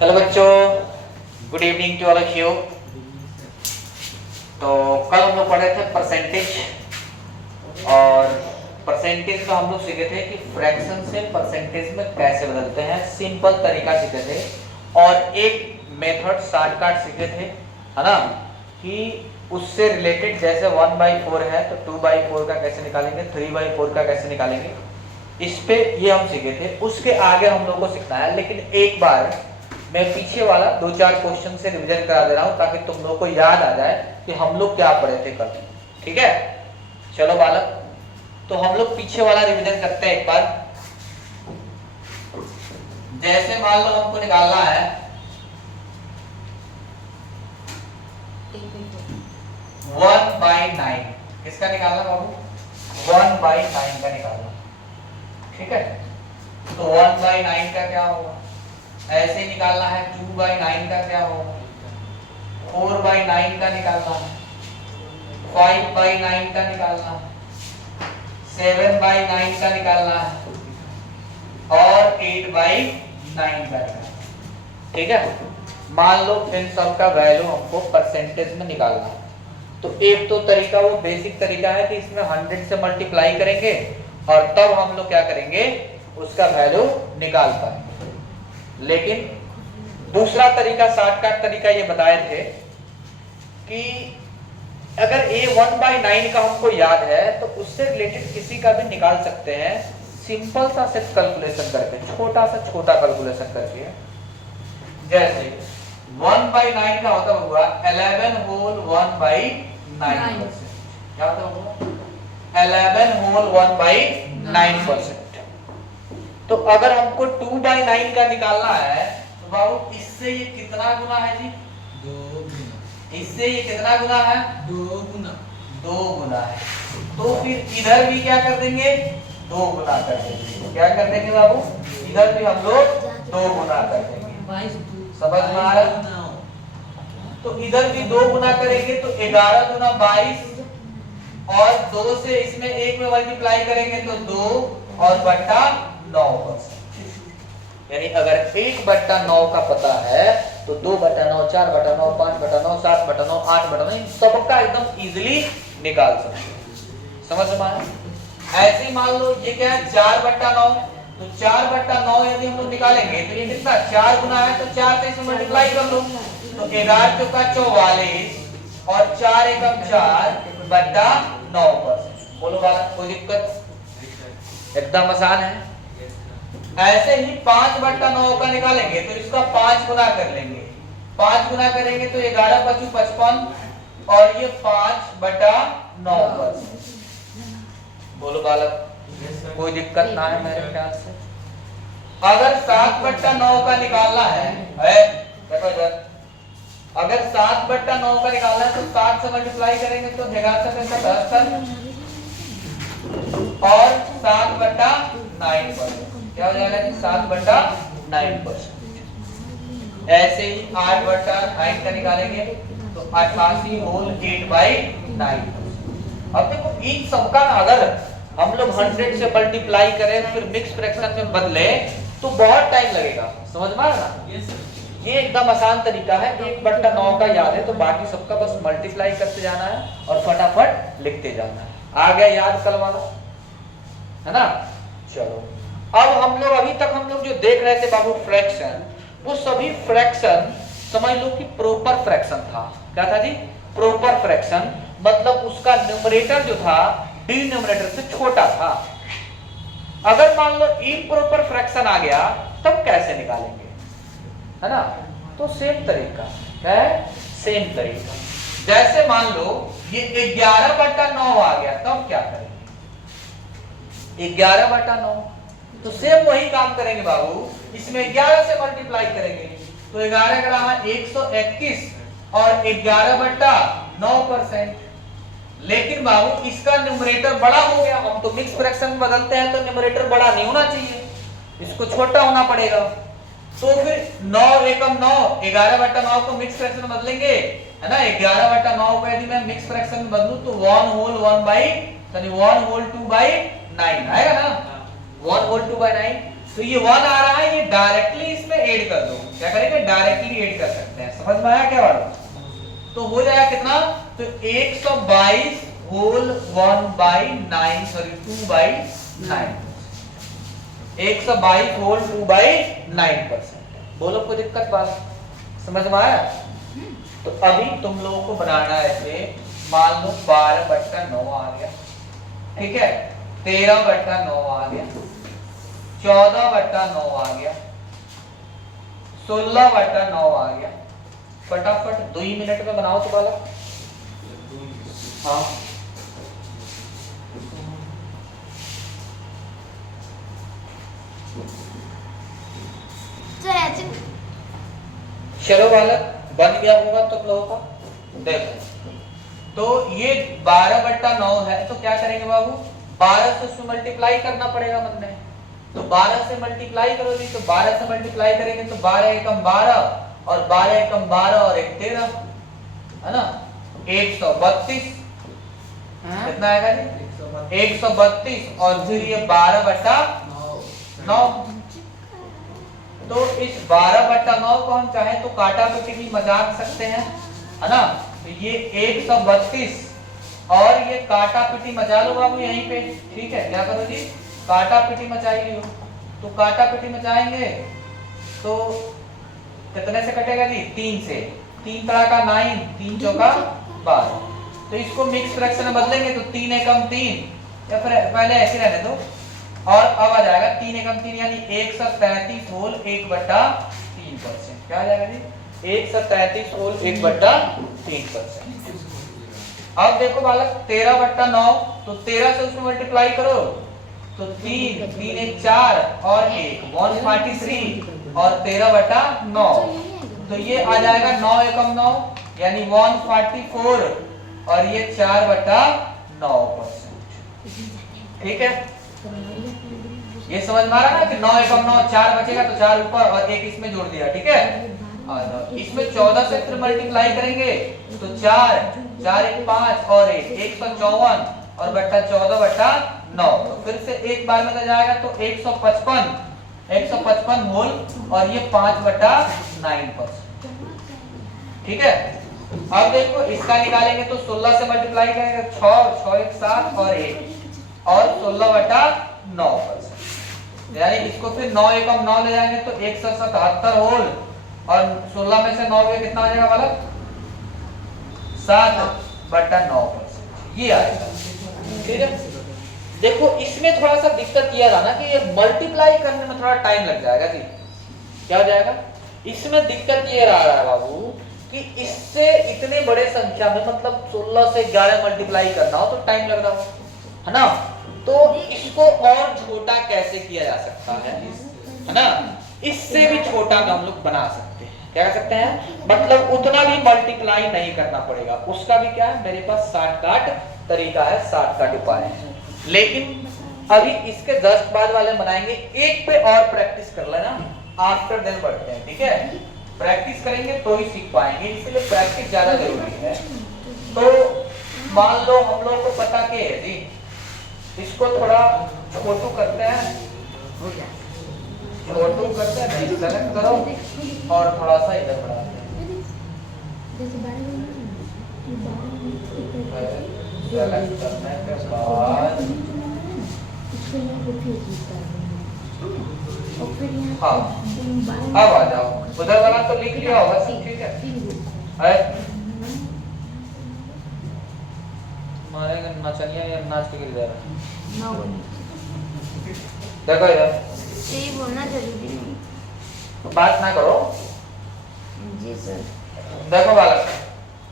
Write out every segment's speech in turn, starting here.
Hello बच्चों, good evening to all of you. तो कल हम लोग पढ़े थे परसेंटेज, और परसेंटेज में हम लोग सीखे थे कि फ्रैक्शन से परसेंटेज में कैसे बदलते हैं, सिंपल तरीका सीखे थे। और एक मेथड शॉर्टकट सीखे थे, है ना, कि उससे रिलेटेड जैसे 1/4 है तो 2/4 का कैसे निकालेंगे, 3/4 का कैसे निकालेंगे, इस पे ये हम सीखे थे। उसके आगे हम लोग को सीखना है, लेकिन एक बार मैं पीछे वाला 2-4 क्वेश्चन से रिवीजन करा दे रहा हूं ताकि तुम लोग को याद आ जाए कि हम लोग क्या पढ़े थे कल। ठीक है, चलो बालक, तो हम लोग पीछे वाला रिवीजन करते हैं एक बार। जैसे मान लो हमको निकालना है 1/9, किसका निकालना बाबू? 1/9 का निकालना। ठीक है, तो 1/9 का क्या होगा, ऐसे निकालना है। 2/9 का क्या होगा, 4/9 का निकालना है। 5/9 का निकालना है। 7/9 का निकालना है और 8/9 का निकालना है। ठीक है, मान लो इन सब का वैल्यू हमको परसेंटेज में निकालना है। तो एक तो तरीका वो बेसिक तरीका है कि इसमें 100 से मल्टीप्लाई करेंगे और तब हम लोग क्या करेंगे, उसका वैल्यू निकाल पाएंगे। लेकिन दूसरा तरीका, शॉर्टकट तरीका ये बताए थे कि अगर a 1/9 का हमको याद है तो उससे रिलेटेड किसी का भी निकाल सकते हैं, सिंपल सा सिर्फ कैलकुलेशन करके, छोटा सा छोटा कैलकुलेशन करके। जैसे 1/9 का होता हुआ 11 होल 1/9%। क्या होता होगा, 11 होल 1/9%। तो अगर हमको 2/9 का निकालना है तो बाबू इससे ये कितना गुना है जी? 2 गुना। इससे ये कितना गुना है? 2 गुना। 2 गुना है। तो फिर इधर भी क्या कर देंगे, 2 गुना कर देंगे। क्या कर देंगे बाबू, इधर भी हम लोग 2 गुना कर देंगे। समझ में आ रहा? तो इधर भी 2 गुना करेंगे तो 11 गुना 22, और 2 से इसमें 1 में मल्टीप्लाई करेंगे तो 2 और बट्टा 9%। यानी अगर 1/9 का पता है तो 2/9, 4/9, 5/9, 7/9, 8/9 इन सबका एकदम इजीली निकाल सकते हैं। समझ में आया? ऐसे ही मान लो ये क्या है, 4/9। तो 4/9 यदि हम लोग निकालेंगे तो ये कितना, 4 गुना है, तो 4 से इसमें मल्टीप्लाई कर लो तो 11 चौका 44 और 4 एकम 4/9%। बोलो बात, कोई दिक्कत? एकदम आसान है। ऐसे ही 5/9 का निकालेंगे तो इसका 5 गुना कर लेंगे। 5 गुना करेंगे तो 11 × 5 = 55 और ये 5/9%। बोलो बालक, कोई दिक्कत ना है मेरे ख्याल से। अगर 7/9 का निकालना है, देखो इधर, अगर 7/9 का निकालना है तो 7 से मल्टीप्लाई करेंगे तो 11 और 7/9%। क्या हो जाएगा जी, 7/9%। ऐसे ही 8/9 का निकालेंगे तो 88 होल 8/9%। अब देखो इन सबका अगर हम लोग 100 से मल्टीप्लाई करें फिर मिक्स फ्रैक्शन में बदले तो बहुत टाइम लगेगा। समझ में आ रहा है? ये एकदम आसान तरीका है। 1/9 का याद है तो बाकी सबका बस मल्टीप्लाई करते जाना है और फटाफट लिखते जाना है। आ गया याद कल वाला, है ना? चलो, अब हम लोग अभी तक हम लोग जो देख रहे थे बाबू फ्रैक्शन, वो सभी फ्रैक्शन समझ लो कि प्रॉपर फ्रैक्शन था। क्या था जी? प्रॉपर फ्रैक्शन, मतलब उसका न्यूमरेटर जो था डिनोमिनेटर से छोटा था। अगर मान लो इम्प्रॉपर फ्रैक्शन आ गया तब कैसे निकालेंगे, है ना? तो सेम तरीका, क्या है? सेम तरीका। जैसे मान लो ये 11/9 आ गया तब क्या करेंगे? 11/9 तो सेम वही काम करेंगे बाबू, इसमें 11 से मल्टीप्लाई करेंगे तो 11 का रहा 121 और 11/9%। लेकिन बाबू इसका न्यूमरेटर बड़ा हो गया, हम तो मिक्स फ्रैक्शन में बदलते हैं तो न्यूमरेटर बड़ा नहीं होना चाहिए, इसको छोटा होना पड़ेगा। तो फिर 9 एकम 9, 11/9 को मिक्स फ्रैक्शन में बदलेंगे, है ना? 11/9 को यदि मैं मिक्स फ्रैक्शन में बदलूं तो 1 होल 2/9 आएगा ना? 1 होल 2/9। तो ये 1 आ रहा है, ये डायरेक्टली इसमें ऐड कर दो। क्या करेंगे, डायरेक्टली ऐड कर सकते हैं। समझ में आया क्या बात? तो हो जाएगा कितना, तो 122 होल 1/9 सॉरी 2/9, 122 होल 2/9%। बोलो कोई दिक्कत बात, समझ में आया? तो अभी तुम लोगों को बनाना है ऐसे, मान लो 12/9 आ गया, ठीक है, 13/9 आ गया, 14/9 आ गया, 16/9 आ गया। फटाफट 2 ही मिनट में बनाओ तो बालक। हाँ चलो बालक, बन गया होगा तुम लोगों का। देखो तो ये 12/9 है, तो क्या करेंगे बाबू, 12 से उसमें मल्टीप्लाई करना पड़ेगा मन में। तो 12 से मल्टीप्लाई करोगी, तो 12 से मल्टीप्लाई करेंगे तो 12 एकम 12 और 12 एकम 12 और 1 13, है ना, 132। कितना आएगा जी, 132 और फिर ये 12/9। तो इस 12/9 को हम चाहे तो काटा पीटी भी मचा सकते हैं, है ना। तो ये 132 और ये काटा पीटी मचा लो बाबू यहीं पे, ठीक है। क्या करो जी, काटा पीटी मचाई लियो। तो काटा पीटी मचाएंगे तो कितने से कटेगा जी, 3 से। 3 तरह का 9, 3 चौका 12। तो इसको मिक्स फ्रैक्शन में बदलेंगे तो 3 एकम 3, या फिर पहले ऐसे रहने दो, और अब आ जाएगा 3 एकम 3 यानी 133 होल 1/3%। क्या आ जाएगा जी, 133 होल 1/3%। अब देखो बालक 13/9, तो 13 से उसमें मल्टीप्लाई करो तो 3 3 1 4 और 1 143 और 13/9, तो ये आ जाएगा 9 एकम 9 यानी 144 और ये 4/9%। ठीक है, ये समझ में आ रहा ना कि 9 एकम 9, 4 बचेगा तो 4 ऊपर और 1 इसमें जोड़ दिया, ठीक है। इसमें 14 से फिर मल्टीप्लाई करेंगे तो 4 4 1 5 और 1 154 और बट्टा 14/9, तो फिर से एक बार में जाएगा तो 155 होल और ये 5/9%। ठीक है, अब देखो इसका निकालेंगे तो 16 से मल्टीप्लाई करेंगे 6 6 1 7 और 1 और 16/9%, यानी इसको फिर 9 एकम 9 ले जाएंगे तो 177 होल और 16 में से 9 गए कितना आ जाएगा वाला 7/9%। ये आएगा, ठीक है। देखो इसमें थोड़ा सा दिक्कत यह रहा ना कि ये मल्टीप्लाई करने में थोड़ा टाइम लग जाएगा जी। क्या हो जाएगा, इसमें दिक्कत ये रहा है बाबू कि इससे इतने बड़े संख्या में मतलब 16 से 11 मल्टीप्लाई करना हो तो टाइम लग रहा हो, है ना। तो इसको और छोटा कैसे किया जा सकता है ना, इससे भी छोटा में हम लोग बना सकते हैं। क्या कर सकते हैं, मतलब उतना भी मल्टीप्लाई नहीं करना पड़ेगा, उसका भी क्या है मेरे पास शॉर्टकट तरीका है, शॉर्टकट उपाय है। लेकिन अभी इसके जस्ट बाद वाले बनाएंगे, एक पे और प्रैक्टिस कर लेना, आफ्टर देन बढ़ते हैं, ठीक है। प्रैक्टिस करेंगे तो ही सीख पाएंगे, इसलिए प्रैक्टिस ज्यादा जरूरी है। तो मान लो हम लोग को पता क्या है जी, इसको थोड़ा छोटू करते हैं, छोटू करते हैं, सेलेक्ट करो और थोड़ा सा इधर बढ़ाते हैं, सेलेक्ट करने के बाद हाँ अब आ जाओ, उधर वाला तो लिख लिया होगा सब, ठीक है। मारेंगे नाचनिया या नाच के गिर जाएगा, देखो यार यही बोलना जरूरी है, बात ना करो जी सर। देखो बालक,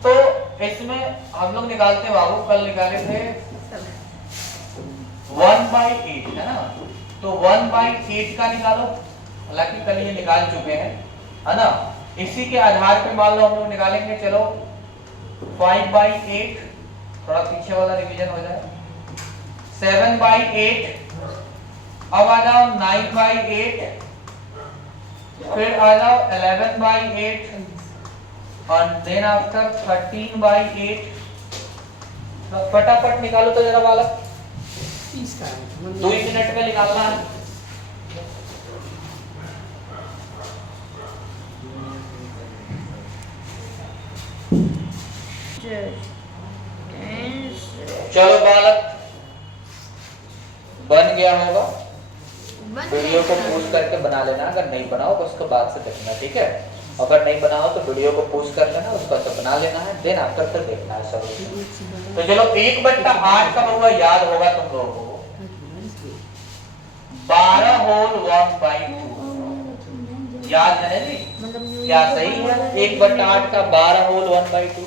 तो इसमें हम लोग निकालते बाबू, कल निकाले थे 1/8 है ना, तो 1/8 का निकालो, हालांकि कल ये निकाल चुके हैं, है ना। इसी के आधार पे मान लो हम लोग निकालेंगे, चलो 5/8, थोड़ा पीछे वाला रिवीजन हो जाए, 7/8, अब आ जाओ 9/8, फिर आ जाओ 11/8 और देन आफ्टर 13/8। तो फटाफट निकालो तो जरा वाला, 2 मिनट में निकालना है। सर 10 सर चलो बालक, बन गया होगा। बन वीडियो को गया, पॉज करके बना लेना, अगर नहीं बनाओ तो उसके बाद से देखना, ठीक है। अगर नहीं बनाओ तो वीडियो को पॉज कर लेना, उसका तो बना लेना है, देन आफ्टर फिर देखना है सब। तो चलो 1/8 का बउआ याद होगा तुम लोगों को, 12 होल 1/2 याद है ना जी? मतलब क्या सही है? 1/8 का 12 होल 1/2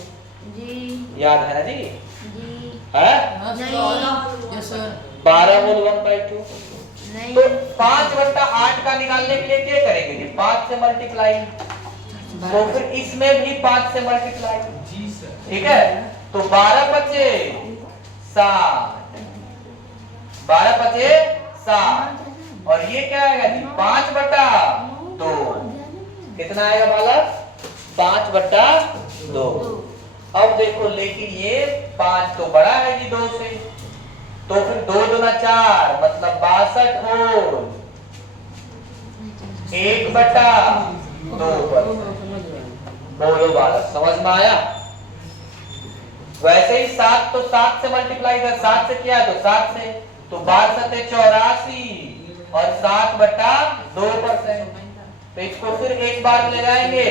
जी याद है ना जी? जी है यस सर 12 होल 1/2। नहीं तो 5/8 का निकालने के लिए क्या करेंगे जी? 5 से मल्टीप्लाई, तो फिर इसमें भी 5 से मल्टीप्लाई, जी सर ठीक है। तो 12 बचे 60, 12 बचे 60, और ये क्या आएगा जी? 5/2 कितना आएगा बालक? 5/2। अब देखो, लेकिन ये 5 तो बड़ा है जी 2 से, तो फिर 2 दूना 4 मतलब 62 होल 1/2। बोलो बालक, समझ में आया? वैसे ही 7 तो 7 से मल्टीप्लाई कर, 7 से किया तो 7 से, तो 12 7 84 और 7/2%। तो इसको फिर एक बार ले जाएंगे,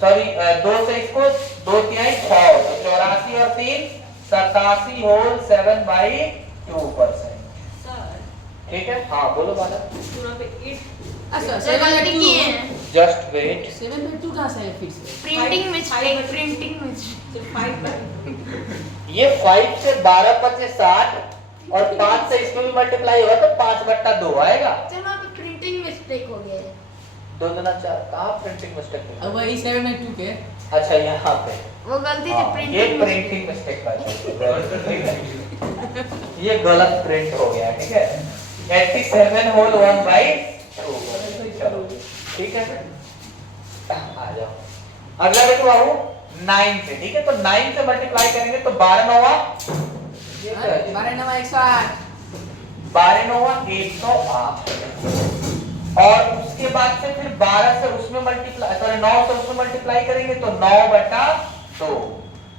सॉरी 2 से इसको 2 तिहाई 6, तो 84 और 3 87 होल 7/2%। ठीक है। हाँ बोलो बालक। सर गलती की है, जस्ट वेट, 7/2 कहाँ से है फिर से? Printing mistake, printing mistake. ये 5 से 12 बचे 60 और 5 से इसको भी मल्टीप्लाई होगा तो 5/2 आएगा। चलो अभी प्रिंटिंग मिस्टेक हो गया है। 2 दूना 4, कहाँ प्रिंटिंग मिस्टेक है? अब वही 7/2 के अच्छा यहाँ पे वो गलती से हाँ, ये प्रिंटिंग प्रिंटिंग मिस्टेक का ये गलत प्रिंट हो गया, ठीक है। 87 होल 1/2। चलो ठीक है, आ जाओ। अगला देखो बाबू 9 से, ठीक है। तो 9 से मल्टीप्लाई करेंगे तो 12 9 ये क्या है? 12 9 108 12 9 108 और उसके बाद से फिर 12 से उसमें मल्टीप्लाई, सॉरी 9 से उसमें मल्टीप्लाई करेंगे तो 9/2।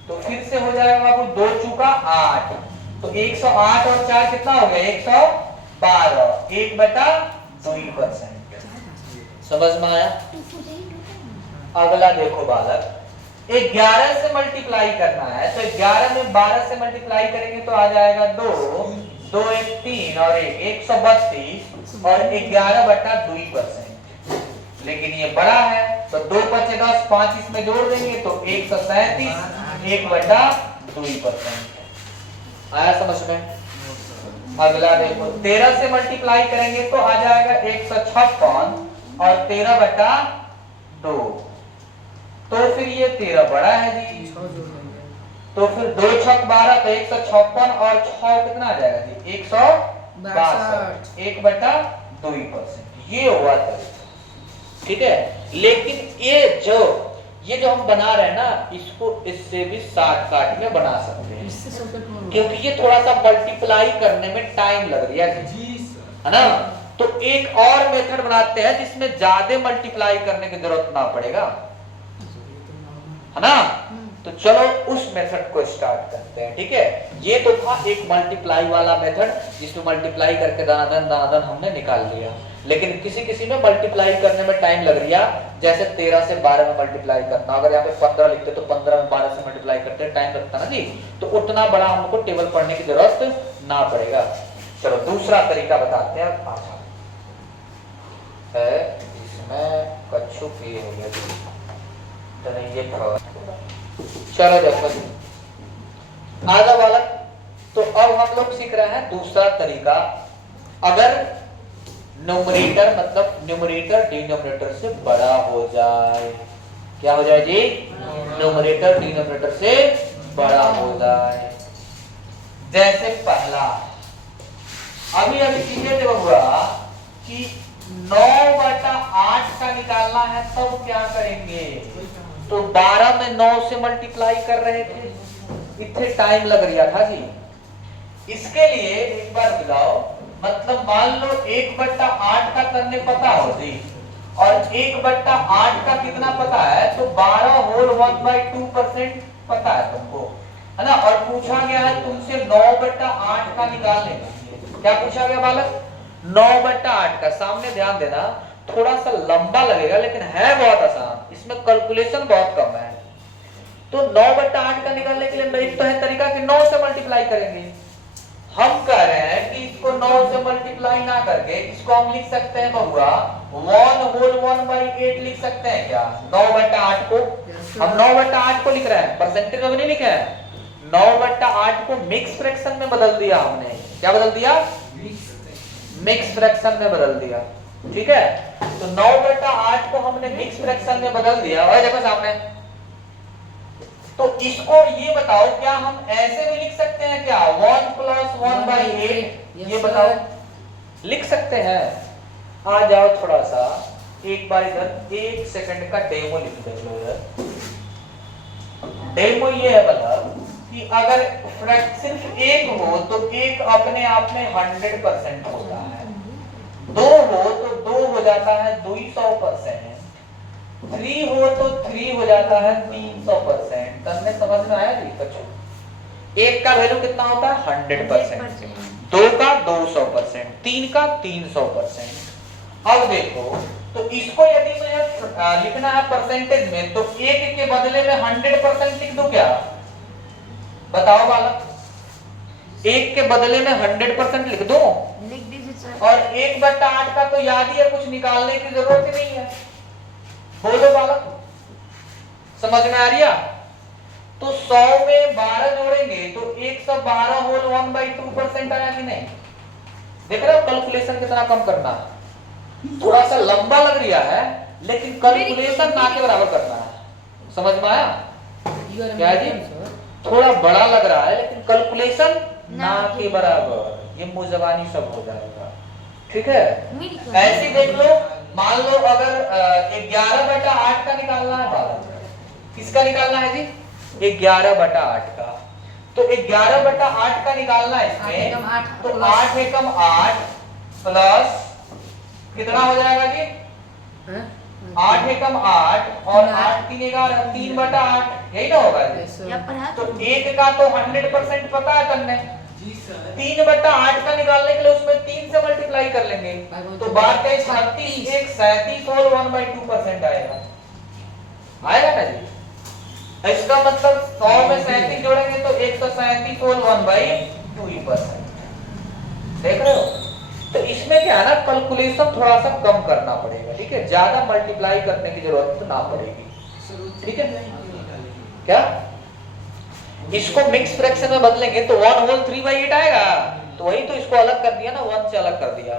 तो फिर से हो जाएगा बाबू 2 चूका 8, तो 108 और 4 कितना हो गया? 112, 1/2%। समझ में आया? अगला देखो बालक, 11 से मल्टीप्लाई करना है, तो 11 में 12 से मल्टीप्लाई करेंगे तो आ जाएगा 2 2 1 3 और 1 132 और 11/2%। लेकिन ये बड़ा है तो 2 5 10 5 इसमें जोड़ देंगे तो 137 1/2%। आया समझ में? अगला देखो 13 से मल्टीप्लाई करेंगे तो आ जाएगा 156 और 13/2। तो फिर ये 13 बड़ा है जी, तो फिर 2 6 12 तो 156 और 6 कितना आ जाएगा जी? 162, 1/2%। ये हुआ था, ठीक है। लेकिन ये जो हम बना रहे हैं ना, इसको इससे भी शॉर्टकट में बना सकते हैं, क्योंकि ये थोड़ा सा मल्टीप्लाई करने में टाइम लग रहा है जी सर, है ना। तो एक और मेथड बनाते हैं जिसमें ज्यादा मल्टीप्लाई करने की जरूरत ना पड़ेगा, है ना। तो चलो उस मेथड को स्टार्ट करते हैं, ठीक है। ये तो था एक मल्टीप्लाई वाला मेथड जिसमें मल्टीप्लाई करके दानादन हमने निकाल लिया। लेकिन किसी में मल्टीप्लाई करने में टाइम लग रहा, जैसे 13 से 12 में मल्टीप्लाई करना, अगर यहाँ पे 15 लिखते तो 15 में 12 से मल्टीप्लाई करते टाइम लगता ना जी, तो उतना बड़ा हमको टेबल पढ़ने की जरूरत ना पड़ेगा। चलो दूसरा तरीका बताते हैं। अच्छा है, इसमें कच्छू की हो गया, ये चलो देखो आधा बालक। तो अब हम लोग सीख रहे हैं दूसरा तरीका। अगर न्यूमरेटर मतलब न्यूमरेटर डिनोमिनेटर से बड़ा हो जाए, क्या हो जाए जी? न्यूमरेटर डिनोमिनेटर से बड़ा हो जाए। जैसे पहला अभी सीखे थे बबुआ कि 9/8 का निकालना है, तब क्या करेंगे? तो 12 में 9 से मल्टीप्लाई कर रहे थे, इतने टाइम लग रहा था जी। इसके लिए एक बार बुलाओ, मतलब मान लो 1/8 का करने पता हो जी, और 1/8 का कितना पता है? तो 12 होल 1/2% पता है तुमको। है ना। और पूछा गया है तुमसे 9/8 का निकालने का। क्या पूछा गया बालक? 9/8 का। सामने ध्यान देना, थोड़ा सा लंबा लगेगा लेकिन है बहुत आसान, इसमें कैलकुलेशन बहुत कम है। तो 9/8 का निकालने के लिए एक तो है तरीका कि 9 से मल्टीप्लाई करेंगे। हम कह रहे हैं कि इसको 9 से मल्टीप्लाई ना करके इसको हम लिख सकते हैं बबुआ 1/1/8 लिख सकते हैं क्या? 9/8 को हम 9/8 को लिख रहे हैं, परसेंटेज में नहीं लिखे हैं। 9/8 को मिक्स फ्रैक्शन में बदल दिया हमने। क्या बदल दिया? मिक्स फ्रैक्शन में बदल दिया। ठीक है, तो 9/8 को हमने मिक्स फ्रैक्शन में बदल दिया। और देखो सामने, तो इसको ये बताओ क्या हम ऐसे भी लिख सकते हैं क्या? 1 + 1/8 ये बताओ, लिख सकते हैं? आ जाओ थोड़ा सा, एक बार इधर 1 सेकंड का डेमो लिख दे लो इधर। डेमो ये है मतलब कि अगर सिर्फ एक हो तो एक अपने आप में 100% होता है, 2 हो तो 2 हो जाता है 200%, 3 हो तो 3 हो जाता है 300%। तब में समझ में आया जी बच्चों? एक का वैल्यू कितना होता है? 100%, 2 का 200%, 3 का 300%। अब देखो, तो इसको यदि मुझे लिखना है परसेंटेज में तो एक के बदले में 100% लिख दूं क्या? बताओ बालक, एक के बदले में 100% लिख दूं? लिख दीजिए सर। और 1/8 का तो याद ही है, कुछ निकालने की जरूरत ही नहीं है। बोलो बालक, समझ में आ रही है? तो 100 में 12 जोड़ेंगे तो 112 होल 1/2% आया कि नहीं? देख रहे हो कैलकुलेशन कितना कम करना है? थोड़ा सा लंबा लग रहा है लेकिन कैलकुलेशन ना के बराबर करना है। समझ में आया? क्या जी? थोड़ा बड़ा लग रहा है लेकिन कैलकुलेशन ना के बराबर। ये मुजबानी सब हो जाएगा। ठीक है, ऐसे देख लो। मान लो अगर 11/8 का निकालना है बालक, किसका निकालना है जी? 11/8 का। तो 11/8 का निकालना है इसमें, तो 8 एकम 8 प्लस कितना हो जाएगा जी? 8 एकम 8 और 8 3 11, 3/8, यही ना होगा जी? तो एक का तो 100% पता है तन्ने, 3/8 का निकालने के लिए उसमें 3 से मल्टीप्लाई कर लेंगे तो बात है 36, एक 37 होल 1/2% आएगा। आएगा ना जी? इसका मतलब 100 में 37 जोड़ेंगे तो 137 होल 1/2%। देख रहे हो? तो इसमें क्या है ना, कैलकुलेशन थोड़ा सा कम करना पड़ेगा। ठीक है, ज्यादा मल्टीप्लाई करने की जरूरत तो ना पड़ेगी। ठीक है, क्या इसको मिक्स फ्रैक्शन में बदलेंगे तो 1 होल 3/8 आएगा। तो वही तो इसको अलग कर दिया ना, 1 से अलग कर दिया,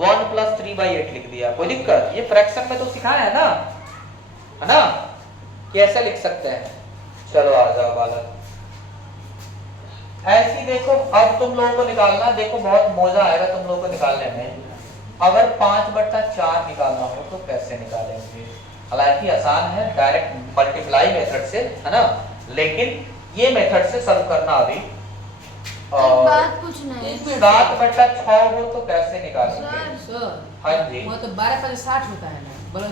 1 + 3/8 लिख दिया। कोई दिक्कत? ये फ्रैक्शन में तो सिखाया है ना, कैसे लिख सकते हैं। चलो आ जाओ बालक, ऐसी देखो। अब तुम लोगों को निकालना, देखो बहुत मजा आएगा तुम लोगों को निकालने में। अगर 5/4 निकालना हो तो कैसे निकालेंगे? हालांकि आसान है, डायरेक्ट मल्टीप्लाई मेथड से, है ना, लेकिन ये मेथड से सॉल्व करना अभी। एक बात पूछना है, 7/6 हो तो कैसे निकालेंगे? सर हाँ जी, वो तो 12 × 60 होता है ना, 12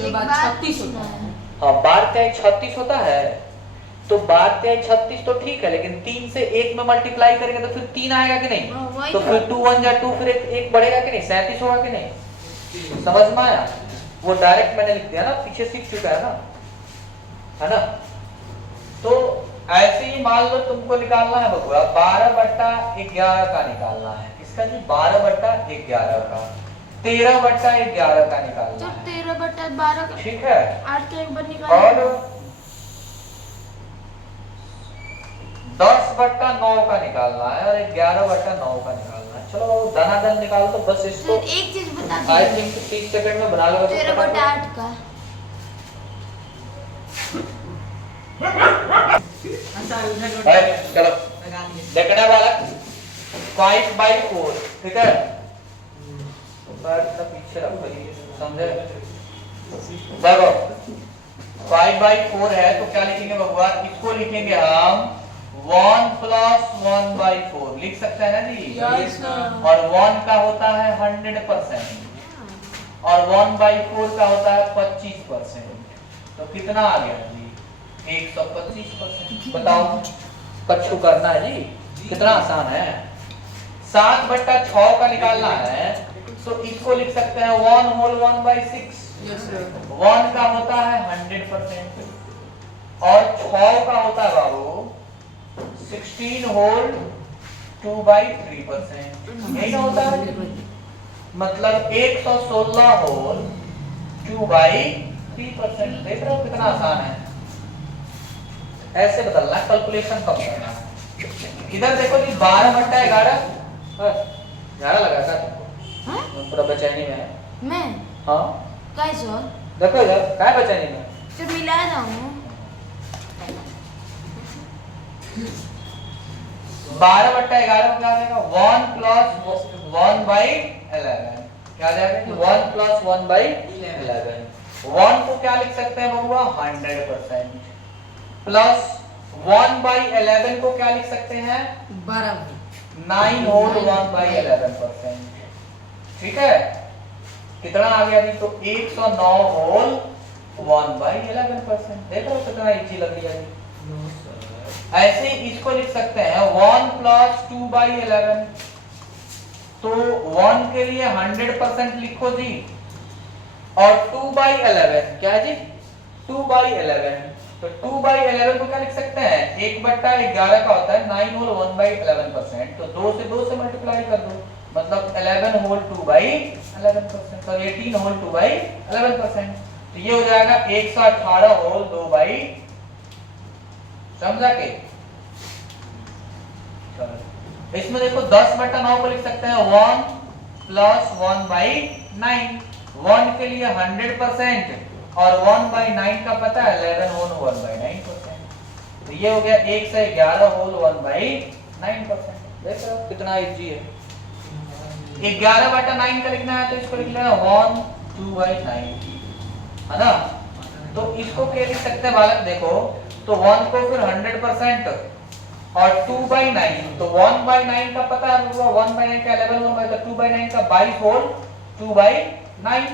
एक बाद बात 36 पूछना होता है। हाँ 12×3 = 36 होता है। तो 12×36 तो ठीक है, लेकिन 3 से 1 में मल्टीप्लाई करेंगे तो फिर 3 आएगा कि नहीं? तो फिर 2 1 जा 2, फिर एक बढ़ेगा कि नहीं? 37 होगा कि नहीं? समझ में आया? वो डायरेक्ट मैंने लिख दिया ना, पीछे सीख चुका है ना। तो ऐसे ही मान लो तुमको निकालना है बबुआ 12/11 का निकालना है। इसका जी 12/11 का, 13/11 का निकालना है। 13/12 का, ठीक है, 8 का एक बार और निकालो। 10/9 का निकालना है और 11/9 का निकालना है। चलो धनाधन निकाल तो बस इसको। सर एक चीज बता आई दीजिए, थिंक 30 सेकंड में बना लो। 13/8 का। चलो देखना बालक, 5/4। ठीक है, पीछे रखो, समझे? देखो 5/4 है तो क्या लिखेंगे बबुआ? इसको लिखेंगे हम 1 + 1/4 लिख सकते हैं ना जी? और 1 का होता है 100% और 1/4 का होता है 25%। तो कितना आ गया जी? 125%। बताओ कच्छू करना है जी, कितना आसान है। 7/6 का निकालना है तो इसको लिख सकते हैं 1 होल 1/6। यस सर 1 का होता है 100% और 6 का होता है बाबू 16 होल 2/3%। यही ना होता है, मतलब 116 होल 2/3%। देख रहे हो कितना आसान है, ऐसे बदलना है, कैलकुलेशन कम करना है। इधर देखो जी 12/11 11 लगा था तुमको, हाँ? पूरा बेचैनी में है। मैं हाँ कैसे देखो इधर क्या है बेचैनी में, तो मिला रहा हूँ 12/11 में क्या आ जाएगा 1 + 1/11। क्या आ जाएगा 1 + 1/11। 1 को क्या लिख सकते हैं बबुआ 100% प्लस 1/11 को क्या लिख सकते हैं 12 9 होल 1/11%। ठीक है, कितना आ गया जी, तो 109 होल 1/11%। देखो कितना इजी लग रही है जी। ऐसे इसको लिख सकते हैं 1 + 2/11। तो 1 के लिए 100% लिखो जी, और 2/11 क्या है जी 2/11। तो 2/11 को क्या लिख सकते हैं 1/11 का होता है 9 होल 1/11%। तो 2 से 2 से मल्टीप्लाई कर दो, मतलब 11 होल 2/11%, तो 18 होल 2/11%। तो ये हो जाएगा 118 होल 2/, समझा के। चलो इसमें देखो 10/9 को लिख सकते हैं 1 + 1/9। 1 के लिए 100% और 1/9 का पता है 11 होल 1/9%। तो ये हो गया 111 होल 1/9%। देख रहे हो कितना इजी है। 11/9 का लिखना है तो इसको लिख लेना 1 2/9, है ना। तो इसको क्या लिख सकते हैं बालक, देखो तो 1 को फिर 100% और 2/9, तो 1/9 का पता है 1/9 का 11 होल, तो 2/9 का 22 होल 2/9।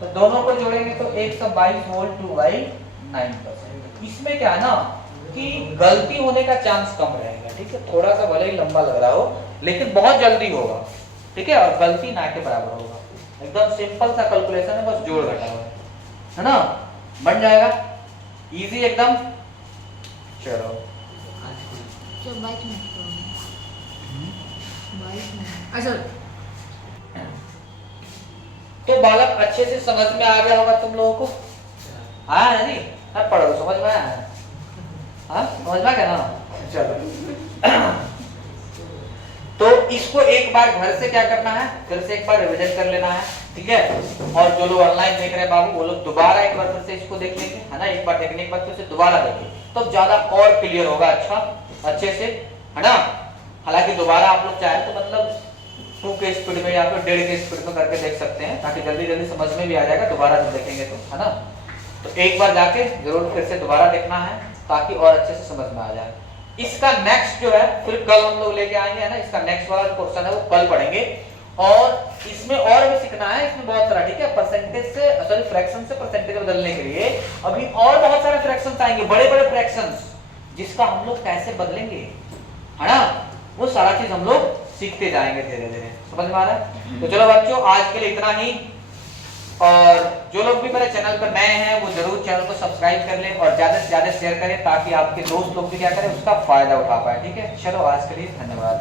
तो दोनों को जोड़ेंगे तो 122 होल 2/9%। इसमें क्या है ना कि गलती होने का चांस कम रहेगा, ठीक है। थोड़ा सा भले ही लंबा लग रहा हो लेकिन बहुत जल्दी होगा, ठीक है, और गलती ना के बराबर होगा। एकदम सिंपल सा कैलकुलेशन है, बस जोड़ घटा हुआ है ना, बन जाएगा इजी एकदम। चलो जो 22 मिनट अच्छा तो बालक अच्छे से समझ में आ गया होगा तुम लोगों को, आया है जी, अब पढ़ो समझ में आया है, हाँ समझ में गया ना। चलो तो इसको एक बार घर से क्या करना है, फिर से एक बार रिवीजन कर लेना है, ठीक है। और जो लोग ऑनलाइन देख रहे हैं बाबू वो लोग दोबारा एक बार फिर से इसको देख लेंगे, है ना। एक बार देखने के बाद फिर से दोबारा देखें तो ज्यादा और क्लियर होगा, अच्छा अच्छे से, है ना। हालांकि दोबारा आप लोग चाहे तो मतलब 2 के स्पीड में या फिर 1.5 के स्पीड में करके देख सकते हैं, ताकि जल्दी जल्दी समझ में भी आ जाएगा दोबारा जब देखेंगे तो, है ना। तो एक बार जाके जरूर फिर से दोबारा देखना है ताकि और अच्छे से समझ में आ जाए। इसका नेक्स्ट जो है फिर कल हम लोग लेके आएंगे, है ना। इसका नेक्स्ट वाला क्वेश्चन है वो कल पढ़ेंगे, और इसमें और भी सीखना है, इसमें बहुत सारा, ठीक है। परसेंटेज से सॉरी फ्रैक्शन से परसेंटेज बदलने के लिए अभी और बहुत सारे फ्रैक्शंस आएंगे, बड़े बड़े फ्रैक्शंस, जिसका हम लोग कैसे बदलेंगे, है ना। वो सारा चीज हम लोग सीखते जाएंगे धीरे धीरे, समझ में आ रहा है। तो चलो बच्चों आज के लिए इतना ही, और जो लोग भी मेरे चैनल पर नए हैं वो जरूर चैनल को सब्सक्राइब कर लें और ज्यादा से ज्यादा शेयर करें ताकि आपके दोस्त लोग भी क्या करें उसका फायदा उठा पाए, ठीक है। चलो आज के लिए धन्यवाद।